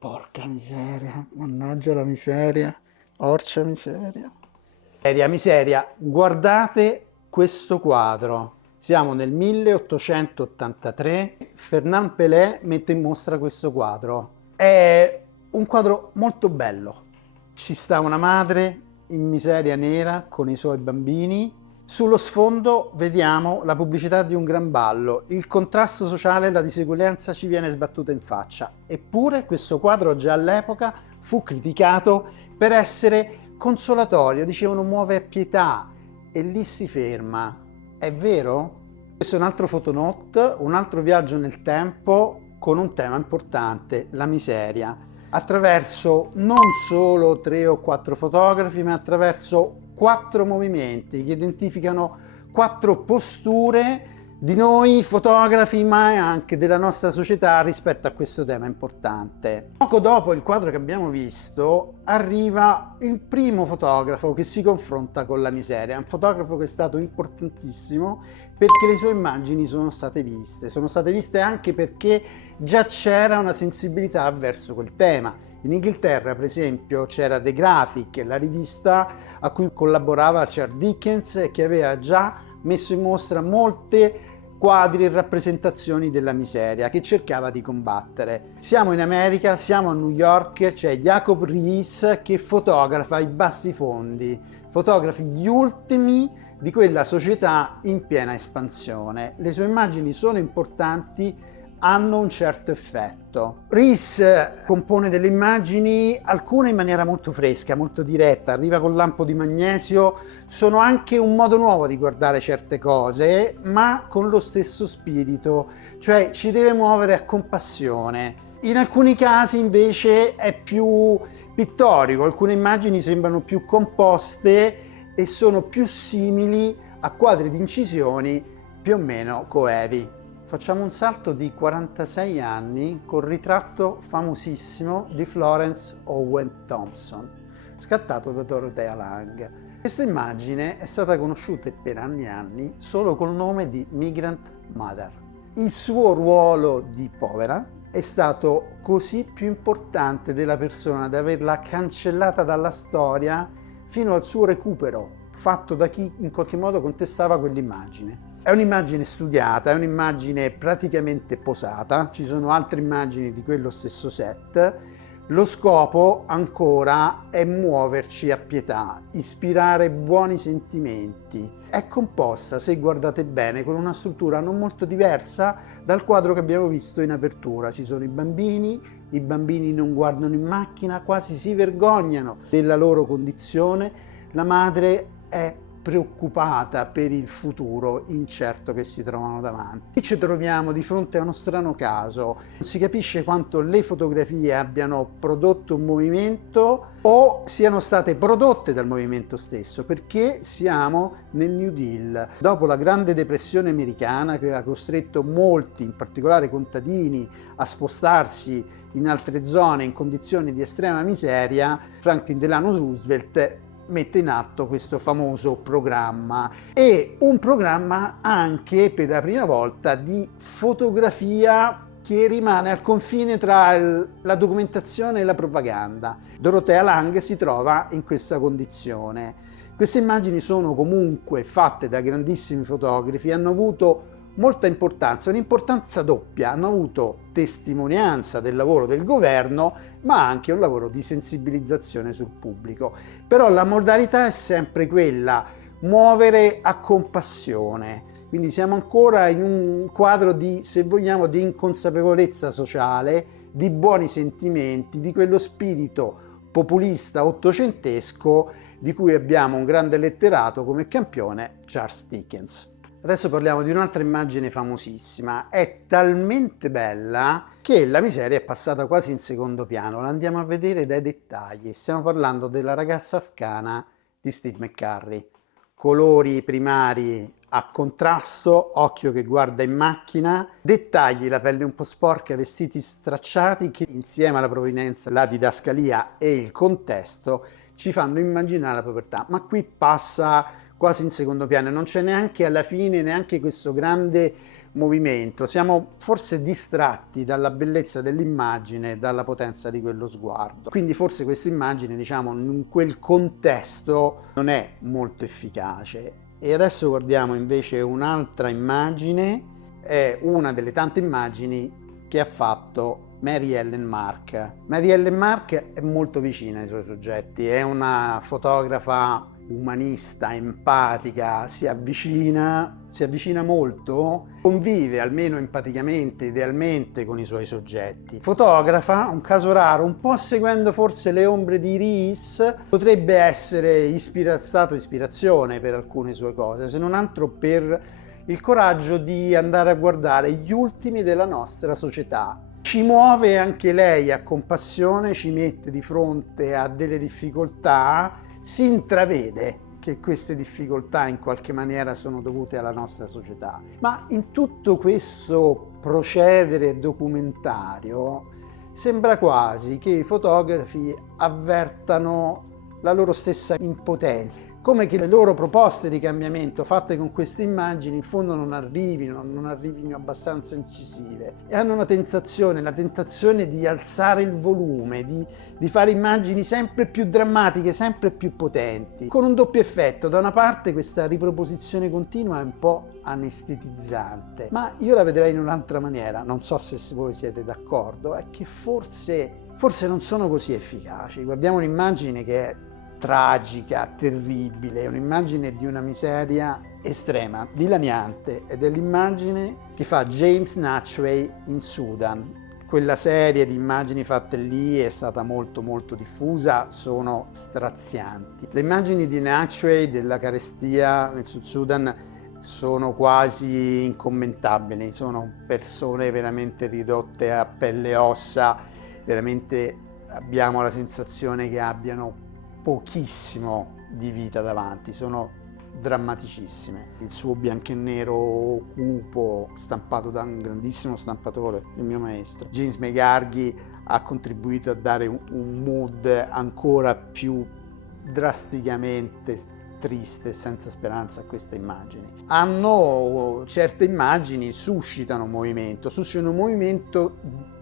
porca miseria, mannaggia la miseria, orcia miseria. Miseria, miseria, guardate questo quadro. Siamo nel 1883, Fernand Pelé mette in mostra questo quadro. È un quadro molto bello. Ci sta una madre in miseria nera con i suoi bambini. Sullo sfondo vediamo la pubblicità di un gran ballo, il contrasto sociale e la diseguaglianza ci viene sbattuta in faccia. Eppure questo quadro già all'epoca fu criticato per essere consolatorio, dicevano muove a pietà, e lì si ferma. È vero? Questo è un altro fotonote, un altro viaggio nel tempo con un tema importante, la miseria, attraverso non solo 3 o 4 fotografi, ma attraverso 4 movimenti che identificano 4 posture di noi fotografi, ma anche della nostra società rispetto a questo tema importante. Poco dopo il quadro che abbiamo visto arriva il primo fotografo che si confronta con la miseria, un fotografo che è stato importantissimo perché le sue immagini sono state viste anche perché già c'era una sensibilità verso quel tema. In Inghilterra, per esempio, c'era The Graphic, la rivista a cui collaborava Charles Dickens, che aveva già messo in mostra molte quadri e rappresentazioni della miseria che cercava di combattere. Siamo in America, siamo a New York, c'è Jacob Riis che fotografa i bassi fondi, fotografi gli ultimi di quella società in piena espansione. Le sue immagini sono importanti, hanno un certo effetto. Riis compone delle immagini, alcune in maniera molto fresca, molto diretta, arriva col lampo di magnesio, sono anche un modo nuovo di guardare certe cose, ma con lo stesso spirito, cioè ci deve muovere a compassione. In alcuni casi invece è più pittorico, alcune immagini sembrano più composte e sono più simili a quadri di incisioni più o meno coevi. Facciamo un salto di 46 anni col ritratto famosissimo di Florence Owen Thompson, scattato da Dorothea Lange. Questa immagine è stata conosciuta per anni e anni solo col nome di Migrant Mother. Il suo ruolo di povera è stato così più importante della persona da averla cancellata dalla storia fino al suo recupero, fatto da chi in qualche modo contestava quell'immagine. È un'immagine studiata, è un'immagine praticamente posata, ci sono altre immagini di quello stesso set. Lo scopo ancora è muoverci a pietà, ispirare buoni sentimenti. È composta, se guardate bene, con una struttura non molto diversa dal quadro che abbiamo visto in apertura. Ci sono i bambini non guardano in macchina, quasi si vergognano della loro condizione. La madre è preoccupata per il futuro incerto che si trovano davanti. Qui ci troviamo di fronte a uno strano caso, non si capisce quanto le fotografie abbiano prodotto un movimento o siano state prodotte dal movimento stesso, perché siamo nel New Deal. Dopo la grande depressione americana che aveva costretto molti, in particolare contadini, a spostarsi in altre zone in condizioni di estrema miseria, Franklin Delano Roosevelt mette in atto questo famoso programma, e un programma anche per la prima volta di fotografia che rimane al confine tra la documentazione e la propaganda. Dorothea Lange si trova in questa condizione. Queste immagini sono comunque fatte da grandissimi fotografi, hanno avuto molta importanza, un'importanza doppia, hanno avuto testimonianza del lavoro del governo, ma anche un lavoro di sensibilizzazione sul pubblico. Però la modalità è sempre quella, muovere a compassione. Quindi siamo ancora in un quadro di, se vogliamo, di inconsapevolezza sociale, di buoni sentimenti, di quello spirito populista ottocentesco di cui abbiamo un grande letterato come campione, Charles Dickens. Adesso parliamo di un'altra immagine famosissima, è talmente bella che la miseria è passata quasi in secondo piano, la andiamo a vedere dai dettagli. Stiamo parlando della ragazza afghana di Steve McCurry. Colori primari a contrasto, occhio che guarda in macchina, dettagli, la pelle un po' sporca, vestiti stracciati che insieme alla provenienza, la didascalia e il contesto ci fanno immaginare la povertà, ma qui passa quasi in secondo piano, non c'è neanche alla fine neanche questo grande movimento, siamo forse distratti dalla bellezza dell'immagine, dalla potenza di quello sguardo. Quindi forse questa immagine, diciamo, in quel contesto non è molto efficace. E adesso guardiamo invece un'altra immagine, è una delle tante immagini che ha fatto Mary Ellen Mark. Mary Ellen Mark è molto vicina ai suoi soggetti, è una fotografa umanista, empatica, si avvicina molto, convive almeno empaticamente, idealmente con i suoi soggetti. Fotografa, un caso raro, un po' seguendo forse le ombre di Ries, potrebbe essere stato ispirazione per alcune sue cose, se non altro per il coraggio di andare a guardare gli ultimi della nostra società. Ci muove anche lei a compassione, ci mette di fronte a delle difficoltà, si intravede che queste difficoltà in qualche maniera sono dovute alla nostra società. Ma in tutto questo procedere documentario sembra quasi che i fotografi avvertano la loro stessa impotenza, come che le loro proposte di cambiamento fatte con queste immagini in fondo non arrivino abbastanza incisive e hanno la tentazione di alzare il volume, di fare immagini sempre più drammatiche, sempre più potenti, con un doppio effetto. Da una parte questa riproposizione continua è un po' anestetizzante, ma io la vedrei in un'altra maniera, non so se voi siete d'accordo, è che forse non sono così efficaci. Guardiamo un'immagine che è tragica, terribile, è un'immagine di una miseria estrema, dilaniante, ed è l'immagine che fa James Natchway in Sudan. Quella serie di immagini fatte lì è stata molto diffusa, sono strazianti. Le immagini di Natchway della carestia nel Sud Sudan sono quasi incommentabili, sono persone veramente ridotte a pelle e ossa, veramente abbiamo la sensazione che abbiano pochissimo di vita davanti, sono drammaticissime. Il suo bianco e nero cupo, stampato da un grandissimo stampatore, il mio maestro James McGargy, ha contribuito a dare un mood ancora più drasticamente triste, senza speranza a queste immagini. Certe immagini suscitano un movimento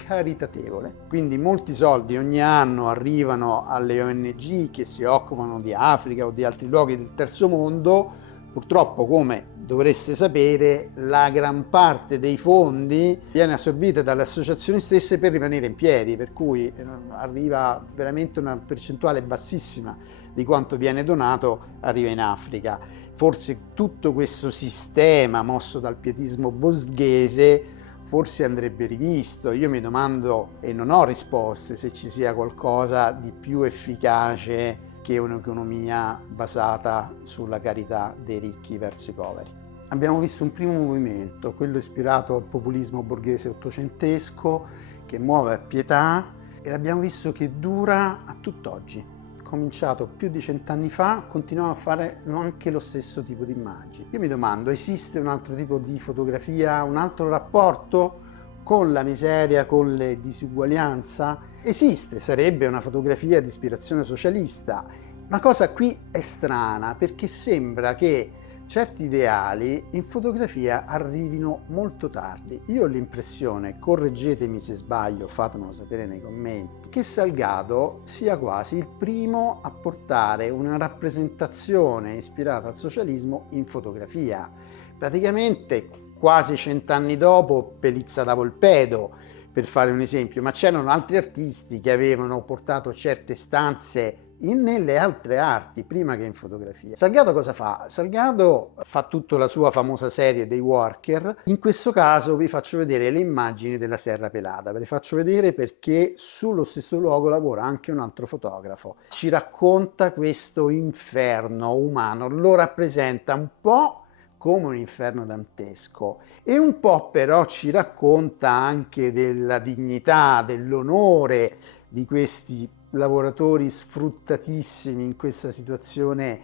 caritatevole, quindi molti soldi ogni anno arrivano alle ONG che si occupano di Africa o di altri luoghi del terzo mondo. Purtroppo, come dovreste sapere, la gran parte dei fondi viene assorbita dalle associazioni stesse per rimanere in piedi, per cui arriva veramente una percentuale bassissima di quanto viene donato arriva in Africa. Forse tutto questo sistema mosso dal pietismo borghese forse andrebbe rivisto. Io mi domando, e non ho risposte, se ci sia qualcosa di più efficace che un'economia basata sulla carità dei ricchi verso i poveri. Abbiamo visto un primo movimento, quello ispirato al populismo borghese ottocentesco, che muove a pietà, e l'abbiamo visto che dura a tutt'oggi. Cominciato più di 100 anni fa, continuiamo a fare anche lo stesso tipo di immagini. Io mi domando, esiste un altro tipo di fotografia, un altro rapporto con la miseria, con le disuguaglianza? Esiste, sarebbe una fotografia di ispirazione socialista. Una cosa qui è strana, perché sembra che certi ideali in fotografia arrivino molto tardi. Io ho l'impressione, correggetemi se sbaglio, fatemelo sapere nei commenti, che Salgado sia quasi il primo a portare una rappresentazione ispirata al socialismo in fotografia. Praticamente quasi 100 anni dopo Pelizza da Volpedo, per fare un esempio, ma c'erano altri artisti che avevano portato certe stanze nelle altre arti prima che in fotografia. Salgado cosa fa? Salgado fa tutta la sua famosa serie dei worker. In questo caso vi faccio vedere le immagini della Serra Pelata, ve le faccio vedere perché sullo stesso luogo lavora anche un altro fotografo. Ci racconta questo inferno umano, lo rappresenta un po' come un inferno dantesco e un po' però ci racconta anche della dignità, dell'onore di questi lavoratori sfruttatissimi in questa situazione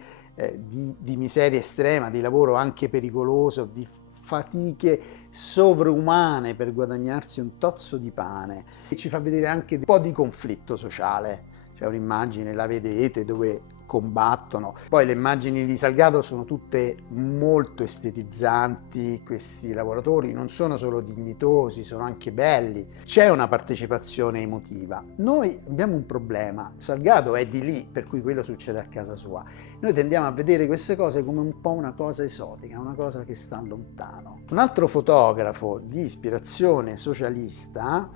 di miseria estrema, di lavoro anche pericoloso, di fatiche sovrumane per guadagnarsi un tozzo di pane. E ci fa vedere anche un po' di conflitto sociale. C'è un'immagine, la vedete, dove combattono. Poi le immagini di Salgado sono tutte molto estetizzanti, questi lavoratori non sono solo dignitosi, sono anche belli, c'è una partecipazione emotiva. Noi abbiamo un problema, Salgado è di lì, per cui quello succede a casa sua. Noi tendiamo a vedere queste cose come un po' una cosa esotica, una cosa che sta lontano. Un altro fotografo di ispirazione socialista,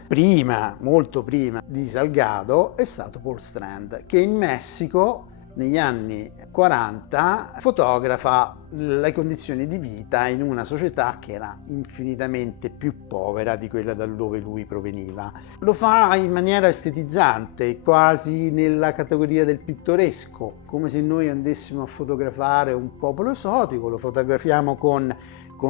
molto prima di Salgado, è stato Paul Strand, che in Messico negli anni 40 fotografa le condizioni di vita in una società che era infinitamente più povera di quella da dove lui proveniva. Lo fa in maniera estetizzante, quasi nella categoria del pittoresco, come se noi andessimo a fotografare un popolo esotico, lo fotografiamo con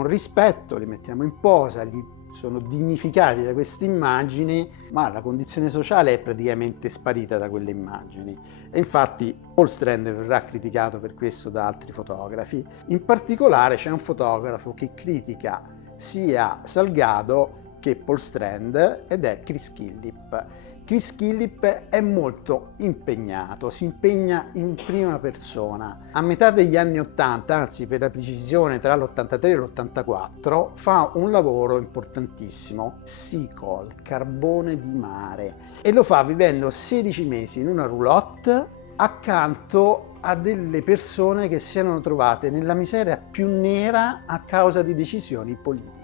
rispetto, li mettiamo in posa, sono dignificati da queste immagini, ma la condizione sociale è praticamente sparita da quelle immagini. E infatti Paul Strand verrà criticato per questo da altri fotografi. In particolare c'è un fotografo che critica sia Salgado che Paul Strand ed è Chris Killip. Chris Killip è molto impegnato, si impegna in prima persona. A metà degli anni 80, anzi per la precisione tra l'83 e l'84, fa un lavoro importantissimo, Seacoal, carbone di mare, e lo fa vivendo 16 mesi in una roulotte accanto a delle persone che si erano trovate nella miseria più nera a causa di decisioni politiche.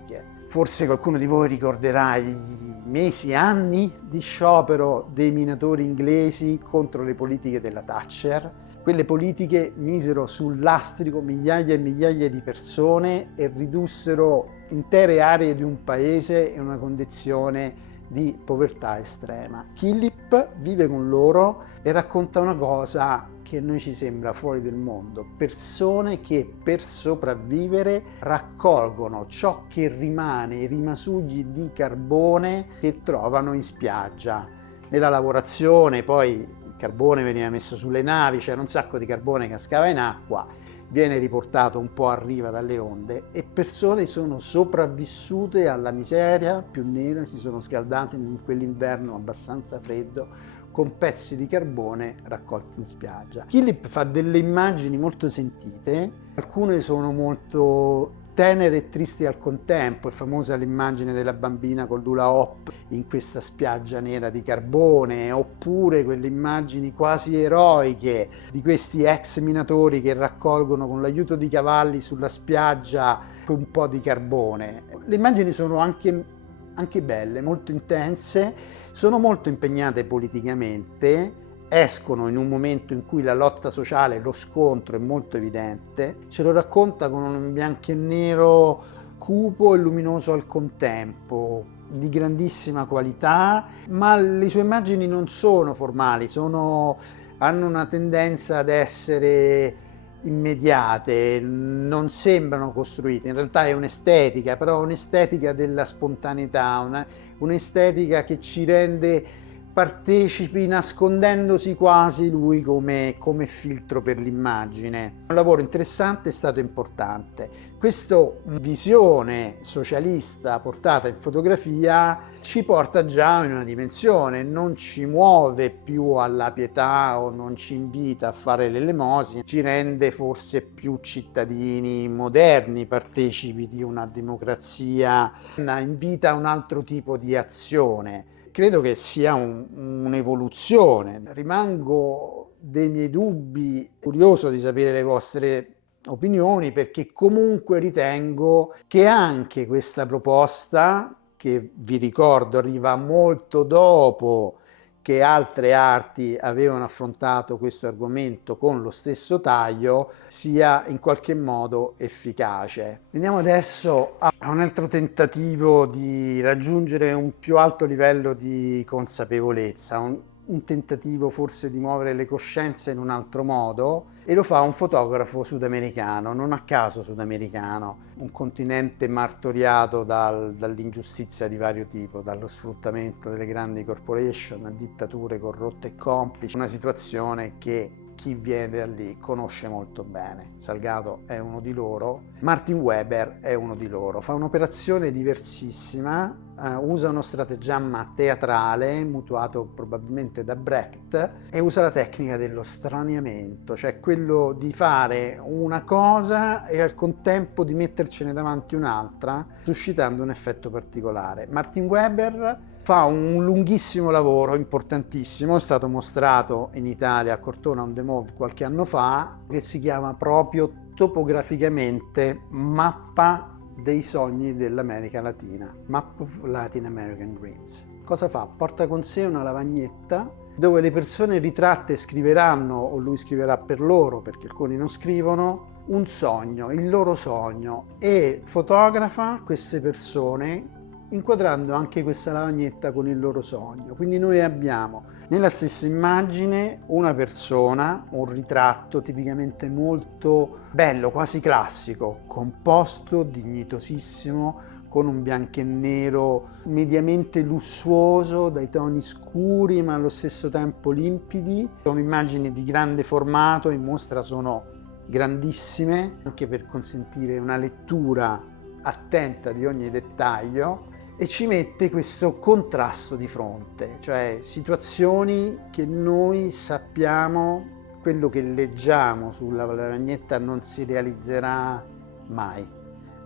Forse qualcuno di voi ricorderà i mesi, anni di sciopero dei minatori inglesi contro le politiche della Thatcher. Quelle politiche misero sul lastrico migliaia e migliaia di persone e ridussero intere aree di un paese in una condizione di povertà estrema. Killip vive con loro e racconta una cosa che a noi ci sembra fuori del mondo: persone che per sopravvivere raccolgono ciò che rimane, i rimasugli di carbone che trovano in spiaggia. Nella lavorazione poi il carbone veniva messo sulle navi, c'era un sacco di carbone che cascava in acqua, viene riportato un po' a riva dalle onde e persone sono sopravvissute alla miseria più nera, si sono scaldate in quell'inverno abbastanza freddo con pezzi di carbone raccolti in spiaggia. Killip fa delle immagini molto sentite, alcune sono molto tenere e tristi al contempo. È famosa l'immagine della bambina con l'hula hoop in questa spiaggia nera di carbone, oppure quelle immagini quasi eroiche di questi ex minatori che raccolgono con l'aiuto di cavalli sulla spiaggia un po' di carbone. Le immagini sono anche belle, molto intense, sono molto impegnate politicamente, escono in un momento in cui la lotta sociale, lo scontro è molto evidente, ce lo racconta con un bianco e nero cupo e luminoso al contempo, di grandissima qualità, ma le sue immagini non sono formali, hanno una tendenza ad essere immediate, non sembrano costruite, in realtà è un'estetica, però un'estetica della spontaneità, un'estetica che ci rende partecipi nascondendosi quasi lui come filtro per l'immagine. Un lavoro interessante, è stato importante. Questa visione socialista portata in fotografia ci porta già in una dimensione, non ci muove più alla pietà o non ci invita a fare l'elemosina, ci rende forse più cittadini moderni, partecipi di una democrazia, invita a un altro tipo di azione. Credo che sia un'evoluzione. Rimango dei miei dubbi, curioso di sapere le vostre opinioni, perché comunque ritengo che anche questa proposta, che vi ricordo arriva molto dopo che altre arti avevano affrontato questo argomento con lo stesso taglio, sia in qualche modo efficace. Veniamo adesso a un altro tentativo di raggiungere un più alto livello di consapevolezza, un tentativo forse di muovere le coscienze in un altro modo, e lo fa un fotografo sudamericano, non a caso sudamericano, un continente martoriato dall'ingiustizia di vario tipo, dallo sfruttamento delle grandi corporation, dittature corrotte e complici, una situazione che chi viene da lì conosce molto bene. Salgado è uno di loro, Martin Weber è uno di loro. Fa un'operazione diversissima, usa uno stratagemma teatrale mutuato probabilmente da Brecht e usa la tecnica dello straniamento, cioè quello di fare una cosa e al contempo di mettercene davanti un'altra, suscitando un effetto particolare. Martin Weber fa un lunghissimo lavoro, importantissimo, è stato mostrato in Italia a Cortona on the Move qualche anno fa, che si chiama proprio topograficamente Mappa dei sogni dell'America Latina, Map of Latin American Dreams. Cosa fa? Porta con sé una lavagnetta dove le persone ritratte scriveranno, o lui scriverà per loro, perché alcuni non scrivono, un sogno, il loro sogno, e fotografa queste persone inquadrando anche questa lavagnetta con il loro sogno. Quindi noi abbiamo nella stessa immagine una persona, un ritratto tipicamente molto bello, quasi classico, composto, dignitosissimo, con un bianco e nero mediamente lussuoso, dai toni scuri ma allo stesso tempo limpidi. Sono immagini di grande formato, in mostra sono grandissime, anche per consentire una lettura attenta di ogni dettaglio, e ci mette questo contrasto di fronte, cioè situazioni che noi sappiamo, quello che leggiamo sulla lavagnetta non si realizzerà mai.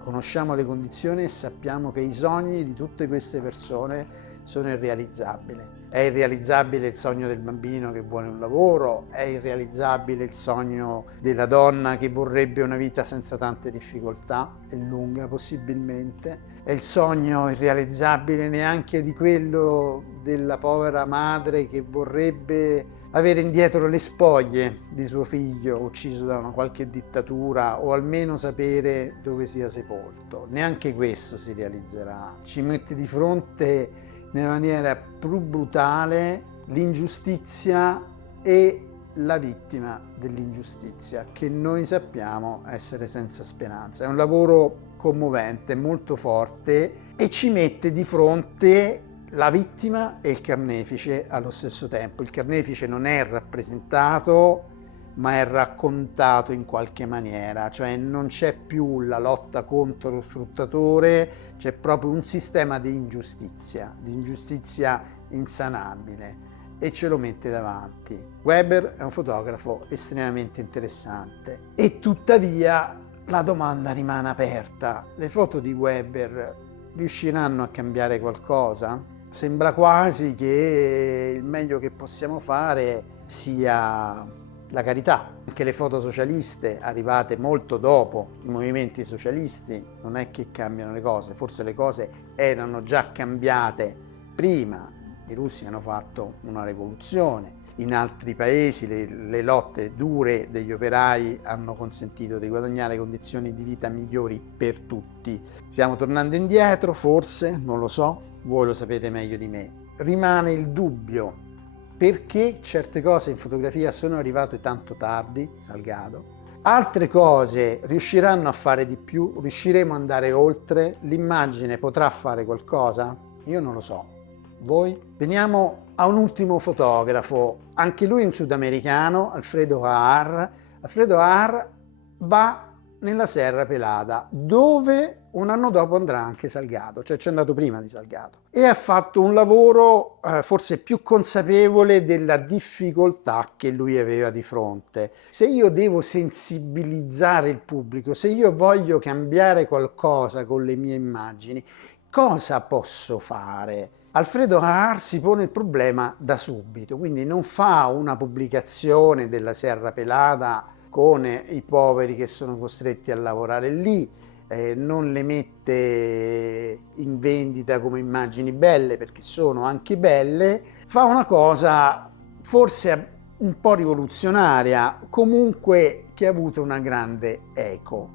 Conosciamo le condizioni e sappiamo che i sogni di tutte queste persone sono irrealizzabili. È irrealizzabile il sogno del bambino che vuole un lavoro, è irrealizzabile il sogno della donna che vorrebbe una vita senza tante difficoltà e lunga possibilmente, è il sogno irrealizzabile neanche di quello della povera madre che vorrebbe avere indietro le spoglie di suo figlio ucciso da una qualche dittatura, o almeno sapere dove sia sepolto. Neanche questo si realizzerà. Ci mette di fronte nella maniera più brutale l'ingiustizia e la vittima dell'ingiustizia, che noi sappiamo essere senza speranza. È un lavoro commovente, molto forte, e ci mette di fronte la vittima e il carnefice allo stesso tempo. Il carnefice non è rappresentato, ma è raccontato in qualche maniera, cioè non c'è più la lotta contro lo sfruttatore, c'è proprio un sistema di ingiustizia insanabile, e ce lo mette davanti. Weber è un fotografo estremamente interessante, e tuttavia la domanda rimane aperta. Le foto di Weber riusciranno a cambiare qualcosa? Sembra quasi che il meglio che possiamo fare sia la carità. Anche le foto socialiste, arrivate molto dopo i movimenti socialisti, non è che cambiano le cose, forse le cose erano già cambiate prima. I russi hanno fatto una rivoluzione, in altri paesi le lotte dure degli operai hanno consentito di guadagnare condizioni di vita migliori per tutti. Stiamo tornando indietro, forse, non lo so, voi lo sapete meglio di me. Rimane il dubbio perché certe cose in fotografia sono arrivate tanto tardi, Salgado, altre cose riusciranno a fare di più, riusciremo ad andare oltre, l'immagine potrà fare qualcosa? Io non lo so. Voi? Veniamo a un ultimo fotografo, anche lui un sudamericano, Alfredo Haar. Alfredo Haar va nella Serra Pelada, dove un anno dopo andrà anche Salgado, cioè c'è andato prima di Salgado, e ha fatto un lavoro forse più consapevole della difficoltà che lui aveva di fronte. Se io devo sensibilizzare il pubblico, se io voglio cambiare qualcosa con le mie immagini, cosa posso fare? Alfredo Haar si pone il problema da subito, quindi non fa una pubblicazione della Serra Pelada con i poveri che sono costretti a lavorare lì, non le mette in vendita come immagini belle, perché sono anche belle, fa una cosa forse un po' rivoluzionaria, comunque che ha avuto una grande eco.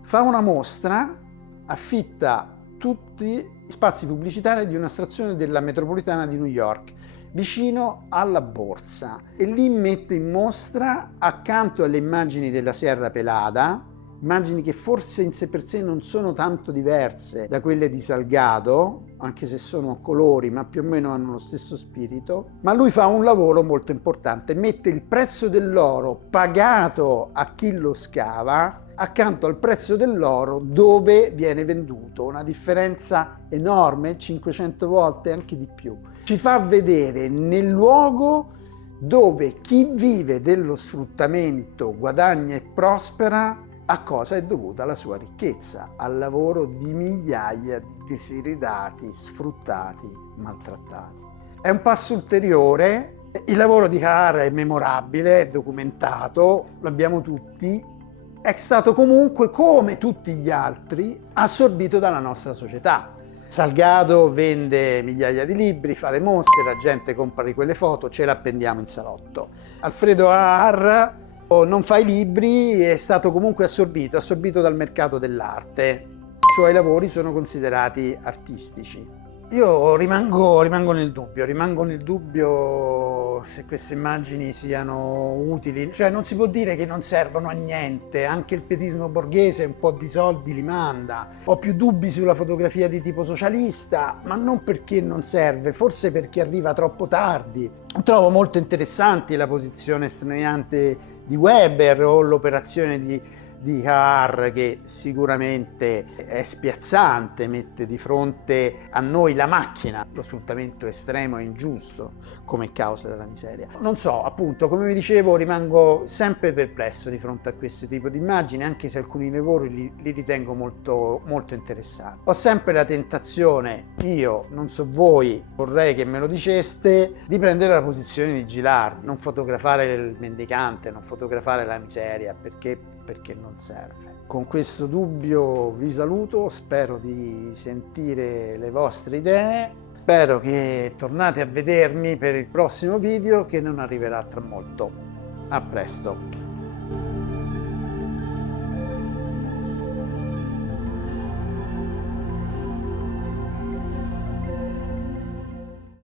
Fa una mostra, affitta tutti gli spazi pubblicitari di una stazione della metropolitana di New York, vicino alla Borsa, e lì mette in mostra, accanto alle immagini della Serra Pelada, immagini che forse in sé per sé non sono tanto diverse da quelle di Salgado, anche se sono a colori, ma più o meno hanno lo stesso spirito. Ma lui fa un lavoro molto importante, mette il prezzo dell'oro pagato a chi lo scava accanto al prezzo dell'oro dove viene venduto, una differenza enorme, 500 volte, anche di più. Ci fa vedere nel luogo dove chi vive dello sfruttamento guadagna e prospera, a cosa è dovuta la sua ricchezza, al lavoro di migliaia di desiderati, sfruttati, maltrattati. È un passo ulteriore, il lavoro di Kahar è memorabile, è documentato, lo abbiamo tutti, è stato comunque, come tutti gli altri, assorbito dalla nostra società. Salgado vende migliaia di libri, fa le mostre, la gente compra di quelle foto, ce le appendiamo in salotto. Alfredo Kahar non fa i libri, è stato comunque assorbito dal mercato dell'arte. I suoi lavori sono considerati artistici. Io rimango nel dubbio se queste immagini siano utili, cioè non si può dire che non servono a niente, anche il pietismo borghese un po' di soldi li manda. Ho più dubbi sulla fotografia di tipo socialista, ma non perché non serve, forse perché arriva troppo tardi. Trovo molto interessanti la posizione straniante di Weber o l'operazione di Kahar, che sicuramente è spiazzante, mette di fronte a noi la macchina, lo sfruttamento estremo e ingiusto come causa della miseria. Non so, appunto, come vi dicevo, rimango sempre perplesso di fronte a questo tipo di immagini, anche se alcuni lavori li ritengo molto, molto interessanti. Ho sempre la tentazione, io, non so voi, vorrei che me lo diceste, di prendere la posizione di Gilardi, non fotografare il mendicante, non fotografare la miseria, perché non serve. Con questo dubbio vi saluto, spero di sentire le vostre idee, spero che tornate a vedermi per il prossimo video che non arriverà tra molto. A presto!